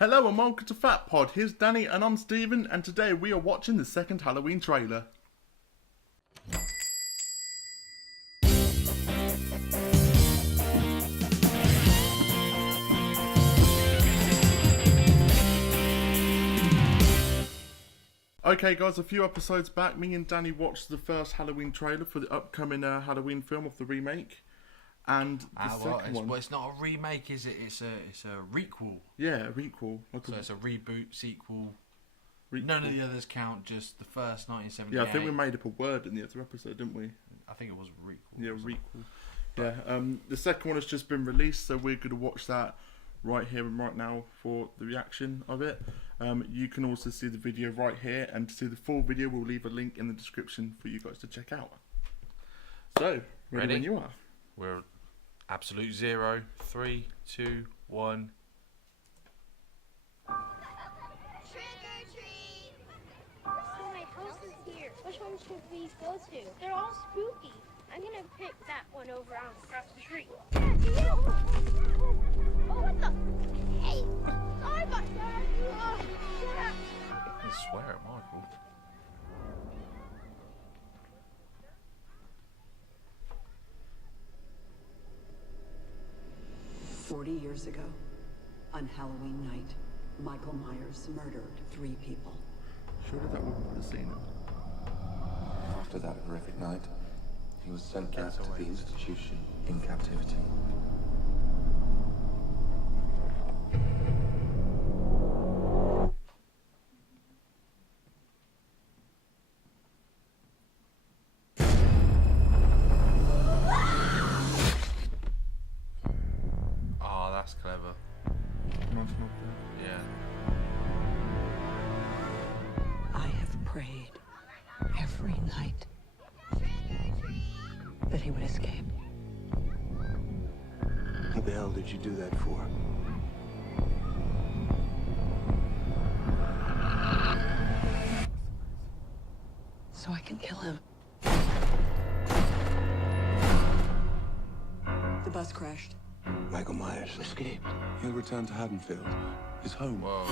Hello and welcome to Fat Pod. Here's Danny and I'm Stephen, and today we are watching the second Halloween trailer. Okay guys, a few episodes back, me and Danny watched the first Halloween trailer for the upcoming Halloween film of the remake. And the second one... Well, it's not a remake, is it? It's a requel. Yeah, a requel. So it's a reboot, sequel. None of the others count, just the first 1978. Yeah, I think we made up a word in the other episode, didn't we? I think it was a requel. Yeah, requel. Yeah, the second one has just been released, so we're going to watch that right here and right now for the reaction of it. You can also see the video right here, and to see the full video, we'll leave a link in the description for you guys to check out. So, ready when you are. We're absolute 0, 3, 2, 1. Trick or treat! So my house is here. Which one should we go to? They're all spooky. I'm gonna pick that one over on across the street. Yeah. Oh, what the? Hey! Sorry about that. Oh, yeah. I swear at Michael. "40 years ago, on Halloween night, Michael Myers murdered 3 people. Surely that woman would have seen it. After that horrific night, he was sent back to the institution in captivity. Oh, that's clever. Yeah. I have prayed every night that he would escape. What the hell did you do that for? So I can kill him. The bus crashed. Michael Myers escaped. He'll return to Haddonfield, his home. Whoa.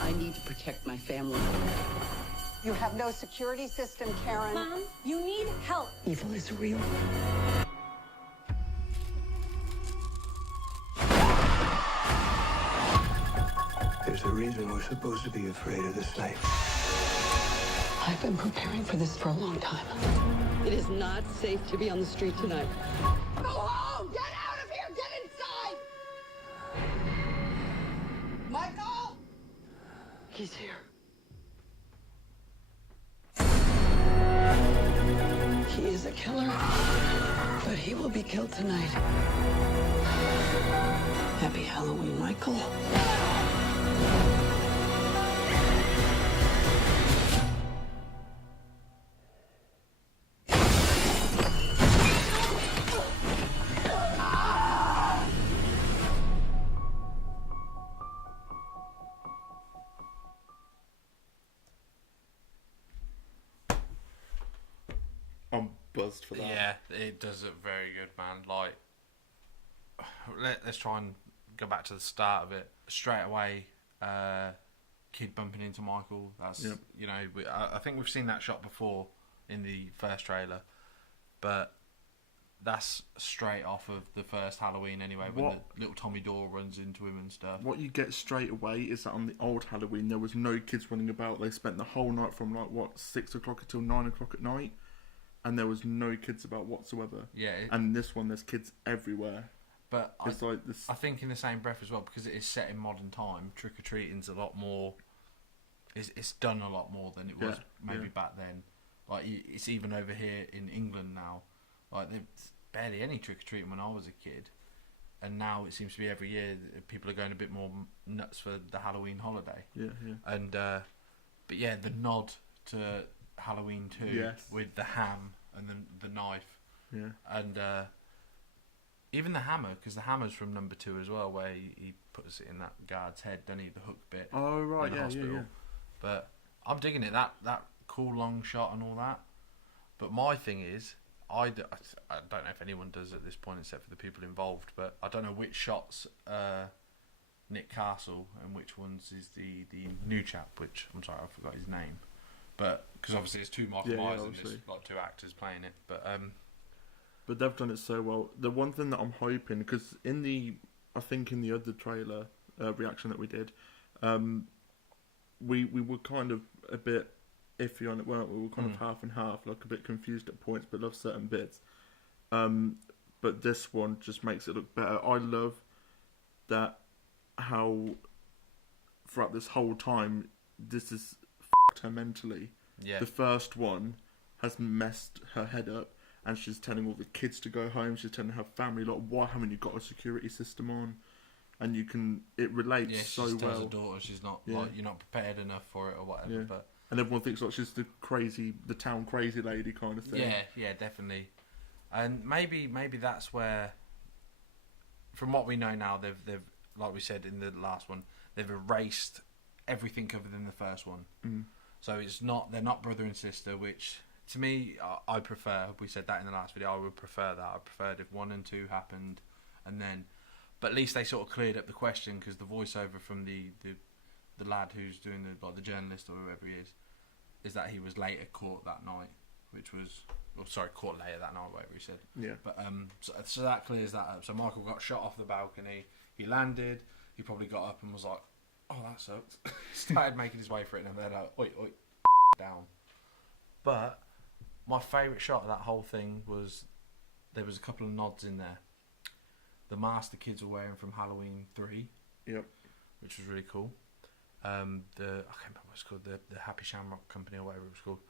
I need to protect my family. You have no security system, Karen. Mom, you need help. Evil is real. There's a reason we're supposed to be afraid of this night. I've been preparing for this for a long time. It is not safe to be on the street tonight. Go home! Get out of here! Get inside! Michael! He's here. He is a killer, but he will be killed tonight. Happy Halloween, Michael. I'm buzzed for that. Yeah, it does look very good, man. Like, let's try and go back to the start of it. Straight away, kid bumping into Michael. That's, Yep. you know, I think we've seen that shot before in the first trailer. But that's straight off of the first Halloween anyway, when What? the little Tommy Doyle runs into him and stuff. What you get straight away is that on the old Halloween there was no kids running about. They spent the whole night from 6 o'clock until 9 o'clock at night, and there was no kids about whatsoever. Yeah. And this one, there's kids everywhere. But It's like this. I think in the same breath as well, because it is set in modern time, trick-or-treating's a lot more... It's done a lot more than it was maybe back then. Like, it's even over here in England now. Like, there's barely any trick-or-treating when I was a kid. And now it seems to be every year people are going a bit more nuts for the Halloween holiday. Yeah, yeah. And, but yeah, the nod to Halloween 2 Yes. with the ham and the knife. Yeah. And even the hammer, because the hammer's from number 2 as well, where he puts it in that guard's head, doesn't he? The hook bit. Oh, right, in the yeah, hospital. yeah. But I'm digging it, that cool long shot and all that. But my thing is, I don't know if anyone does at this point except for the people involved, but I don't know which shots Nick Castle, and which ones is the new chap, which I'm sorry I forgot his name, but because obviously there's two Michael Myers and there's like two actors playing it, but they've done it so well. The one thing that I'm hoping, because I think in the other trailer reaction that we did, we were kind of a bit iffy on it, weren't we? We were kind of half and half, like a bit confused at points, but love certain bits. But this one just makes it look better. I love that how throughout this whole time this has f***ed her mentally. Yeah. The first one has messed her head up, and she's telling all the kids to go home. She's telling her family, like, why haven't you got a security system on? And it relates so well. She tells her daughter she's not like, you're not prepared enough for it or whatever. Yeah. But and everyone thinks like she's the town crazy lady kind of thing. Yeah, definitely. And maybe that's where, from what we know now, they've like we said in the last one, they've erased everything other than the first one. So they're not brother and sister, which to me I prefer. We said that in the last video. I would prefer that. I preferred if 1 and 2 happened, and then, but at least they sort of cleared up the question, because the voiceover from the lad who's doing the journalist or whoever he is that he was later caught that night, caught later that night, whatever he said. Yeah. But so that clears that up. So Michael got shot off the balcony. He landed. He probably got up and was like, "Oh, that sucked." Started making his way for it, and then like, "Oi, down." But my favourite shot of that whole thing was there was a couple of nods in there. The mask the kids were wearing from Halloween 3. Yep. Which was really cool. I can't remember what it's called, the Happy Shamrock Company or whatever it was called.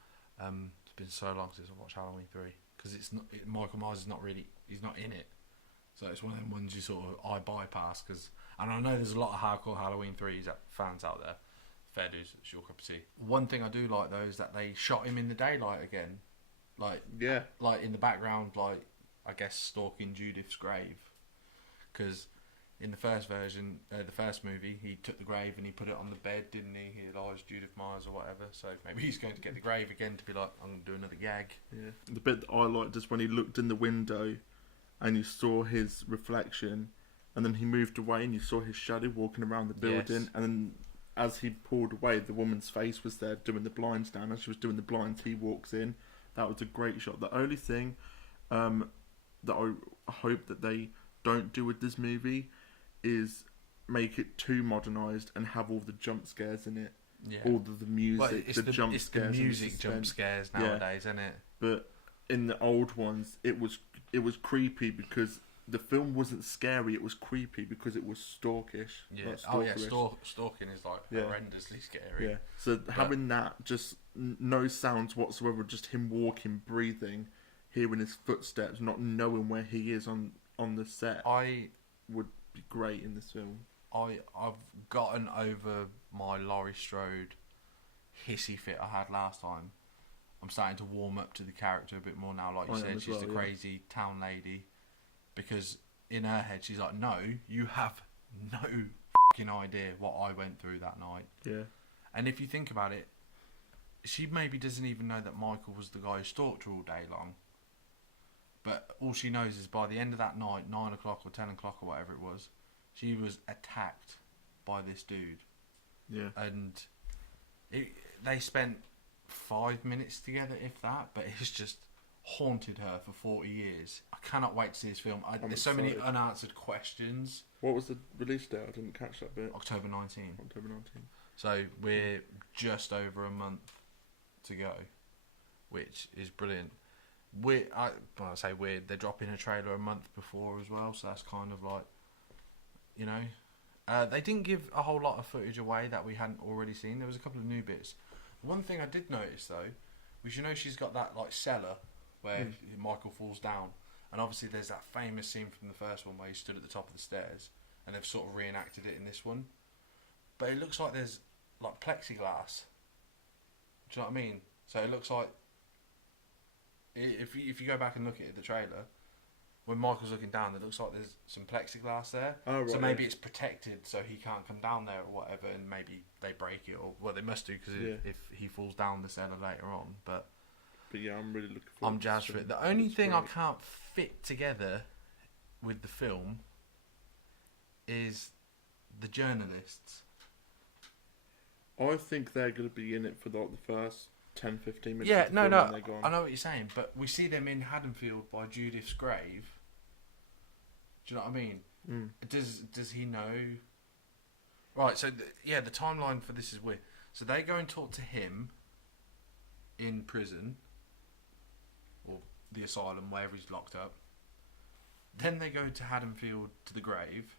It's been so long since I watched Halloween 3, because Michael Myers is he's not in it, so it's one of them ones you sort of bypass. And I know there's a lot of hardcore Halloween 3 fans out there. Fair dues, it's your cup of tea. One thing I do like though is that they shot him in the daylight again, like in the background, like I guess stalking Judith's grave, because in the first version, the first movie, he took the grave and he put it on the bed, didn't he? He lies Judith Myers or whatever. So maybe he's going to get the grave again to be like, I'm going to do another gag. Yeah. The bit that I liked is when he looked in the window and you saw his reflection, and then he moved away and you saw his shadow walking around the building. Yes. And then as he pulled away, the woman's face was there doing the blinds down. As she was doing the blinds, he walks in. That was a great shot. The only thing that I hope that they don't do with this movie is make it too modernised and have all the jump scares in it. Yeah. All the music, the jump scares. It's the music jump scares nowadays, isn't it? But in the old ones, it was creepy because the film wasn't scary. It was creepy because it was stalkish. Yeah. Stalking is like horrendously scary. Yeah. So having that, just no sounds whatsoever, just him walking, breathing, hearing his footsteps, not knowing where he is on the set, would be great in this film. I've gotten over my Laurie Strode hissy fit I had last time. I'm starting to warm up to the character a bit more now. Like you said, she's the crazy town lady, because in her head she's like, no, you have no fucking idea what I went through that night. Yeah. And if you think about it, she maybe doesn't even know that Michael was the guy who stalked her all day long. But all she knows is by the end of that night, 9 o'clock or 10 o'clock or whatever it was, she was attacked by this dude. Yeah. And they spent 5 minutes together, if that, but it's just haunted her for 40 years. I cannot wait to see this film. There's so many unanswered questions. What was the release date? I didn't catch that bit. October 19. October 19. So we're just over a month to go, which is brilliant. When I say weird, they're dropping a trailer a month before as well, so that's kind of like, you know, they didn't give a whole lot of footage away that we hadn't already seen. There was a couple of new bits. One thing I did notice though was, you know, she's got that like cellar where Michael falls down, and obviously there's that famous scene from the first one where he stood at the top of the stairs, and they've sort of reenacted it in this one, but it looks like there's like plexiglass. Do you know what I mean? So it looks like, if you go back and look at the trailer, when Michael's looking down, it looks like there's some plexiglass there. Oh, right. So maybe it's protected so he can't come down there or whatever, and maybe they break it, or well, they must do, because if he falls down the cellar later on. But yeah, I'm really looking forward. I'm jazzed for it. The only thing I can't fit together with the film is the journalists. I think they're going to be in it for like the first 10, 15 minutes. Yeah, of the no, film no, and they're gone. I know what you're saying, but we see them in Haddonfield by Judith's grave. Do you know what I mean? Mm. Does he know? Right, so the timeline for this is weird. So they go and talk to him in prison, or the asylum, wherever he's locked up. Then they go to Haddonfield to the grave.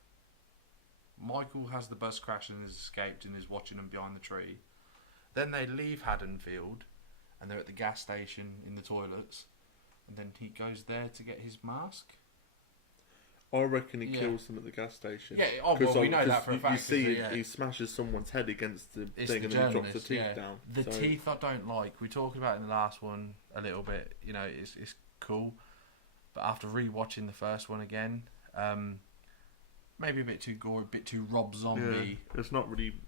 Michael has the bus crash and has escaped and is watching them behind the tree. Then they leave Haddonfield and they're at the gas station in the toilets. And then he goes there to get his mask. I reckon he Yeah. kills them at the gas station. Yeah, oh, well, we know that for a fact. You see, 'cause, he smashes someone's head against the It's thing the and then he drops the journalist, teeth down. The So, teeth I don't like. We talked about it in the last one a little bit. You know, it's cool. But after re-watching the first one again, maybe a bit too gory, a bit too Rob Zombie. Yeah, it's not really.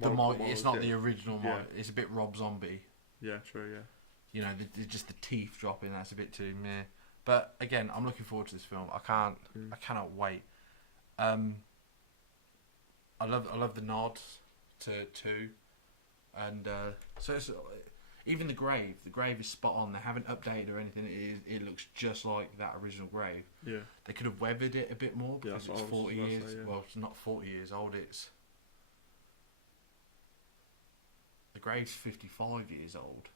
It's not the original. Yeah. It's a bit Rob Zombie. Yeah, true. Yeah. You know, just the teeth dropping. That's a bit too meh. But again, I'm looking forward to this film. I cannot wait. I love the nod to two, and so it's, even the grave. The grave is spot on. They haven't updated or anything. It looks just like that original grave. Yeah. They could have weathered it a bit more Yeah, because that's it's what I was 40 gonna years. say, yeah. Well, it's not 40 years old. It's the grave's 55 years old.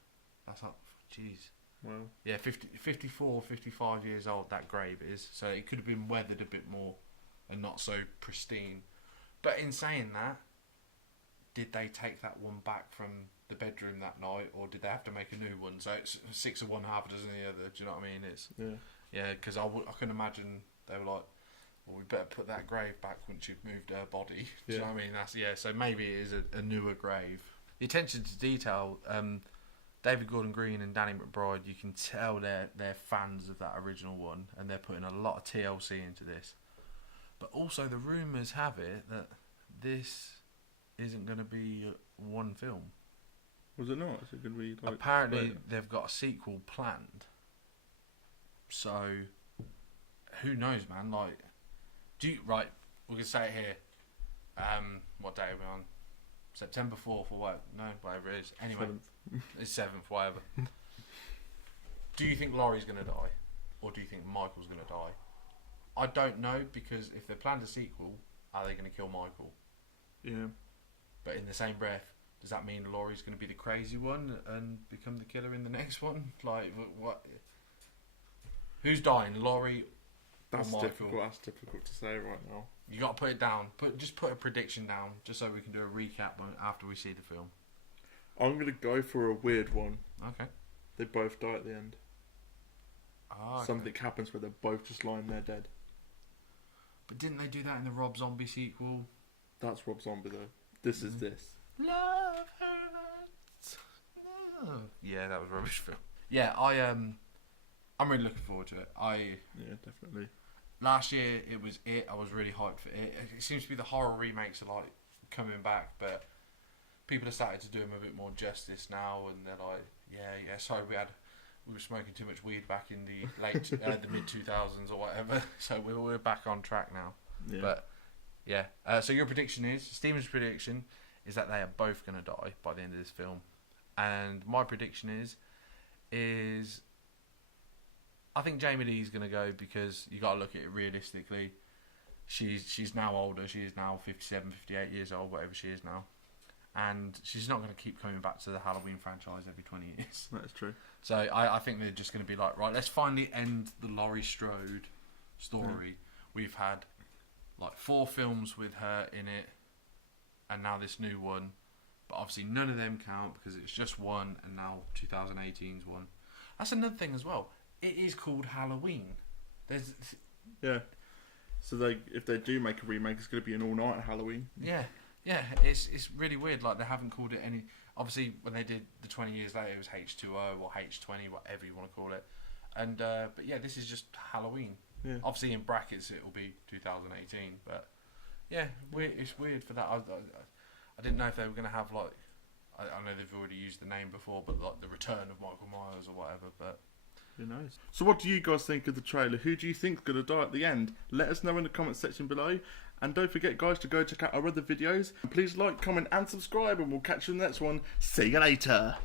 That's up. Jeez. Well. Yeah, 54, 55 years old that grave is. So it could have been weathered a bit more and not so pristine. But in saying that, did they take that one back from the bedroom that night, or did they have to make a new one? So it's 6 of one, half a dozen of the other. Do you know what I mean? It's yeah, because I can imagine they were like, well, we better put that grave back once you've moved her body. Do you know what I mean? So maybe it is a newer grave. The attention to detail. David Gordon Green and Danny McBride, you can tell they're fans of that original one, and they're putting a lot of TLC into this. But also, the rumours have it that this isn't going to be one film. Was it not? Is it going to be like? Apparently, they've got a sequel planned. So, who knows, man? Like, right? We're gonna say it here. What day are we on? September 4th or what? No, whatever it is. Anyway, 7th. It's 7th, whatever. Do you think Laurie's going to die? Or do you think Michael's going to die? I don't know, because if they planned a sequel, are they going to kill Michael? Yeah. But in the same breath, does that mean Laurie's going to be the crazy one and become the killer in the next one? Like, what? Who's dying, Laurie or Michael? That's difficult to say right now. You got to put it down. Just put a prediction down, just so we can do a recap after we see the film. I'm going to go for a weird one. Okay. They both die at the end. Okay. Something happens where they're both just lying there dead. But didn't they do that in the Rob Zombie sequel? That's Rob Zombie though. This is this. Love hurts. No. Yeah, that was a rubbish film. Yeah, I'm really looking forward to it. Yeah, definitely. Last year it was It. I was really hyped for It. It seems to be the horror remakes are like coming back, but people have started to do them a bit more justice now, and they're like, yeah. Sorry, we were smoking too much weed back in the late the mid 2000s or whatever. So we're back on track now. Yeah. But yeah. So your prediction is Steven's prediction is that they are both going to die by the end of this film, and my prediction is I think Jamie Lee's going to go, because you got to look at it realistically. She's now older. She is now 57, 58 years old, whatever she is now. And she's not going to keep coming back to the Halloween franchise every 20 years. That's true. So I think they're just going to be like, right, let's finally end the Laurie Strode story. Yeah. We've had like 4 films with her in it, and now this new one. But obviously none of them count because it's just one, and now 2018's one. That's another thing as well. It is called Halloween. Yeah. So if they do make a remake, it's going to be an all-night Halloween. Yeah. It's really weird. Like, they haven't called it any. Obviously, when they did the 20 years later, it was H2O or H20, whatever you want to call it. And but yeah, this is just Halloween. Yeah. Obviously, in brackets, it will be 2018. But yeah, it's weird for that. I didn't know if they were going to have I know they've already used the name before, but like the return of Michael Myers or whatever. But Who knows? So what do you guys think of the trailer? Who do you think's going to die at the end? Let us know in the comment section below. And don't forget, guys, to go check out our other videos. And please like, comment and subscribe, and we'll catch you in the next one. See you later.